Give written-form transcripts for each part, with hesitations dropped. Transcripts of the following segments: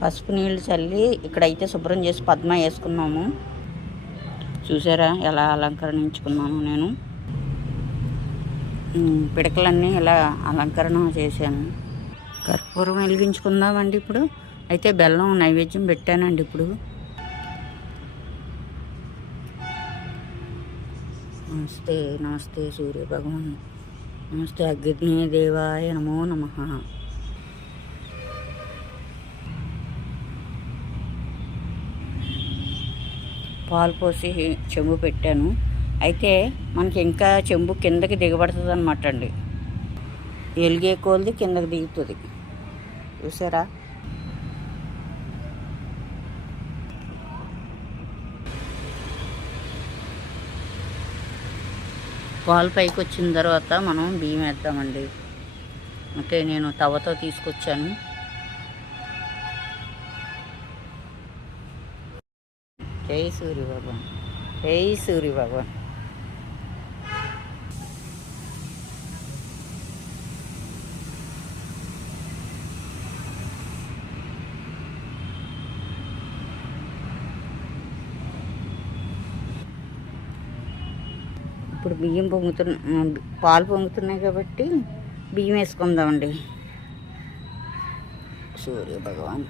పసుపు నీళ్ళు చల్లి ఇక్కడైతే శుభ్రం చేసి పద్మ వేసుకున్నాము. చూసారా ఎలా అలంకరించుకున్నాను నేను. పిడకలన్నీ ఇలా అలంకరణ చేశాను. కర్పూరం వెలిగించుకుందామండి ఇప్పుడు. అయితే బెల్లం నైవేద్యం పెట్టానండి ఇప్పుడు. నమస్తే నమస్తే సూర్య భగవాన్, నమస్తే అగ్నిదేవాయ నమో నమః. పాలు పోసి చెంబు పెట్టాను. అయితే మనకి ఇంకా చెంబు కిందకి దిగబడుతుంది అనమాట అండి. ఎలిగే కోల్ది కిందకి దిగుతుంది. చూసారా? పాలు పైకి వచ్చిన తర్వాత మనం బియ్యం వేద్దామండి. అంటే నేను తవ్వతో తీసుకొచ్చాను. జై సూర్య భగవాన్, జై సూర్య భగవాన్. ఇప్పుడు బియ్యం పాలు పొంగుతున్నాయి కాబట్టి బియ్యం వేసుకుందామండి. సూర్య భగవాన్.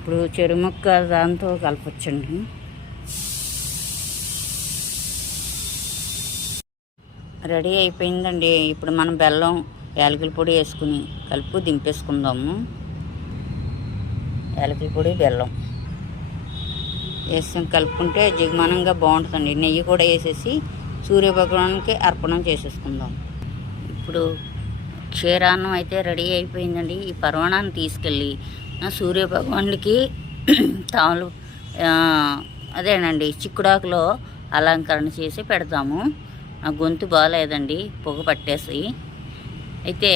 ఇప్పుడు చెరుముక్క దాంతో కలపచ్చండి. రెడీ అయిపోయిందండి. ఇప్పుడు మనం బెల్లం యాలకుల పొడి వేసుకుని కలుపు దింపేసుకుందాము. యాలకుల పొడి బెల్లం వేసుకొని కలుపుకుంటే జిగుమానంగా బాగుంటుందండి. నెయ్యి కూడా వేసేసి సూర్యభగవానికి అర్పణం చేసేసుకుందాం. ఇప్పుడు క్షీరాన్నం అయితే రెడీ అయిపోయిందండి. ఈ పర్వణాన్ని తీసుకెళ్ళి సూర్యభగవానుడికి తాళ్ళు అదేనండి చిక్కుడాకులో అలంకరణ చేసి పెడతాము. నా గొంతు బాగాలేదండి, పొగ పట్టేసి. అయితే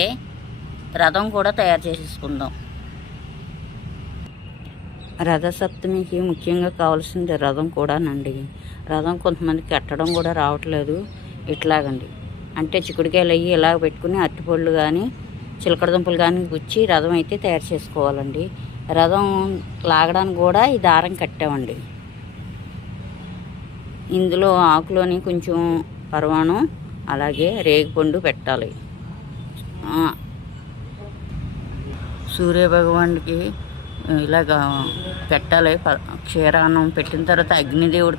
రథం కూడా తయారు చేసేసుకుందాం. రథసప్తమికి ముఖ్యంగా కావాల్సింది రథం కూడానండి. రథం కొంతమందికి కట్టడం కూడా రావట్లేదు. ఇట్లాగండి అంటే చిక్కుడుకాయలు అయ్యి ఇలా పెట్టుకుని అరటిపళ్ళు కానీ చిలకడ దుంపలు కానీ గుచ్చి రథం అయితే తయారు చేసుకోవాలండి. రథం లాగడానికి కూడా ఈ దారం కట్టామండి. ఇందులో ఆకులోని కొంచెం పరవాణం అలాగే రేగిపండు పెట్టాలి. సూర్యభగవానుడికి ఇలాగా పెట్టాలి. క్షీరాన్నం పెట్టిన తర్వాత అగ్నిదేవుడికి